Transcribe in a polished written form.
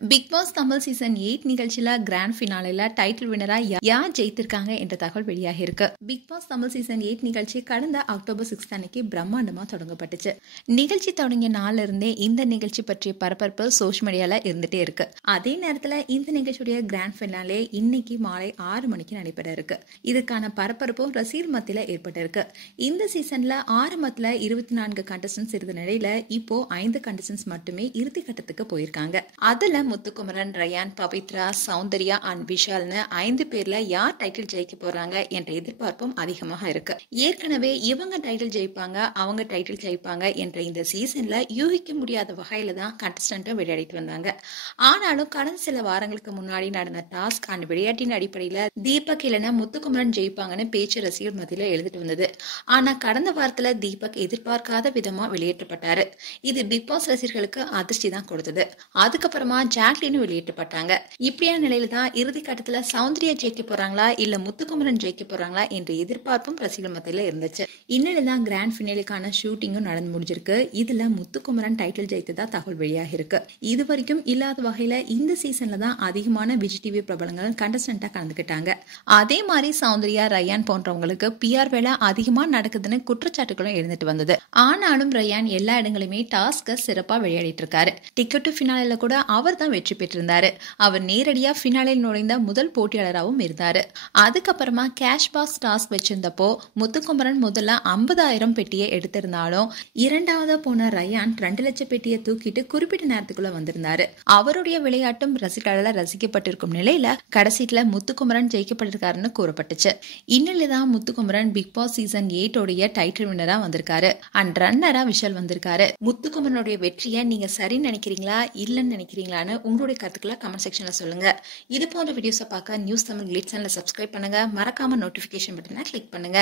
Big pass Tamil season 8 நிகழ்ச்சியில grand ஃபினாலேல title வினரா யார் ஜெயித்திருக்காங்க என்ற தகவல் வெளியாகி இருக்கு. பிக் பாஸ் தமிழ் சீசன் 8 நிகழ்ச்சி கடந்த அக்டோபர் 6 அன்னைக்கு பிரம்மாண்டமா தொடங்கப்பட்டுச்சு. நிகழ்ச்சி தொடங்கிய நாள்ல இருந்தே இந்த நிகழ்ச்சி பற்றிய பரபரப்பு சோஷியல் மீடியால இருந்துட்டே இருக்கு. அதே நேரத்துல இந்த நிகழ்ச்சியுடைய கிராண்ட் ஃபினாலே இன்னைக்கு மாலை 6 மணிக்கு நடைபெற இருக்கு. இதுக்கான பரபரப்பும் ரசிகர் மத்தியில ஏற்பட்டு இருக்கு. இந்த சீசன்ல ஆரம்பத்துல 24 கண்டஸ்டன்ஸ் இருந்த நிலையில இப்போ 5 கண்டஸ்டன்ஸ் மட்டுமே இறுதி கட்டத்துக்கு போயிருக்காங்க. அதுல முத்துக்குமரன், ரயான், பவித்ரா, சௌந்தர்யா அண்ட் விஷால்னு 5 பேர்ல யார் டைட்டில் ஜெயிக்க போறாங்க என்ற எதிர்பார்ப்பும் அதிகமாக இருக்கு. ஏற்கனவே இவங்க டைட்டில் ஜெயிப்பாங்க, அவங்க டைட்டில் ஜெயிப்பாங்க என்ற இந்த சீசன்ல யூகிக்க முடியாத வகையில தான் கண்டஸ்டன்ட்டும் விளையாடிட்டு வந்தாங்க. ஆனாலும் கடந்த சில வாரங்களுக்கு முன்னாடி நடந்த டாஸ்க் அண்ட் விளையாட்டின் அடிப்படையில தீபக் இல்லைன்னா முத்துக்குமரன் ஜெயிப்பாங்கன்னு பேச்சு ரசிகர் மத்தியில எழுதிட்டு வந்தது. ஆனா கடந்த வாரத்துல தீபக் எதிர்பார்க்காத விதமா வெளியேற்றப்பட்டாரு. இது பிக் பாஸ் ரசிகர்களுக்கு அதிர்ச்சி தான் கொடுத்தது. அதுக்கப்புறமா ஜாக்லினும் வெளியேற்றப்பட்டாங்க. இப்படியான நிலையில தான் இறுதி கட்டத்துல சௌந்தர்யா ஜெயிக்க போறாங்களா இல்ல முத்துக்குமரன் ஜெயிக்க போறாங்களா என்ற எதிர்பார்ப்பும் ரசிகர் மத்தியில இருந்துச்சு. இந்நிலையில்தான் கிராண்ட் ஃபினாலேக்கான ஷூட்டிங்கும் நடந்து முடிஞ்சிருக்கு. இதுல முத்துக்குமரன் டைட்டில் ஜெயித்ததா தகவல் வெளியாகி இருக்கு. இது வரைக்கும் இல்லாத வகையில இந்த சீசன்ல தான் அதிகமான விஜய் டிவி பிரபலங்கள் கண்டஸ்டன்டா கலந்துக்கிட்டாங்க. அதே மாதிரி சௌந்தர்யா, ரயான் போன்றவங்களுக்கு பிஆர் வேலை அதிகமா நடக்குதுன்னு குற்றச்சாட்டுகளும் எழுந்துட்டு வந்தது. ஆனாலும் ரயான் எல்லா இடங்களுமே டாஸ்க சிறப்பா விளையாடிட்டு இருக்காரு. டிக்கெட் டு ஃபினாலேல கூட அவர் தான் வெற்றி பெற்றிருந்தாரு. அவர் நேரடியா ஃபினாலேல நுழைந்த முதல் போட்டியாளராகவும் இருந்தாரு. அதுக்கப்புறமா கேஷ் பாக்ஸ் டாஸ்க் வச்சிருந்தப்போ முத்துக்குமரன் முதல்ல 50,000 பெட்டியை எடுத்திருந்தாலும் இரண்டாவதா போன ரயான் 2 லட்சம் பெட்டியை தூக்கிட்டு குறிப்பிட்ட நேரத்துக்குள்ள வந்திருந்தாரு. அவருடைய விளையாட்டும் ரசிகர்களால் ரசிக்கப்பட்டிருக்கும் நிலையில கடைசியில முத்துக்குமரன் ஜெயிக்கப்பட்டிருக்காருன்னு கூறப்பட்டுச்சு. இந்நிலைதான் முத்துக்குமரன் பிக் பாஸ் சீசன் 8 உடைய டைட்டில் வினரா வந்திருக்காரு. அண்ட் ரன்னரா விஷால் வந்திருக்காரு. முத்துக்குமரனுடைய வெற்றியை நீங்க சரி நினைக்கிறீங்களா இல்லன்னு நினைக்கிறீங்களான்னு உங்களுடைய கருத்துக்களை கமெண்ட் செக்ஷன்ல சொல்லுங்க. இது போன்ற வீடியோஸை பார்க்க நியூஸ் தமிழ் கிளிட்ஸ் சேனலை சப்ஸ்கிரைப் பண்ணுங்க. மறக்காம நோட்டிபிகேஷன் பட்டனை கிளிக் பண்ணுங்க.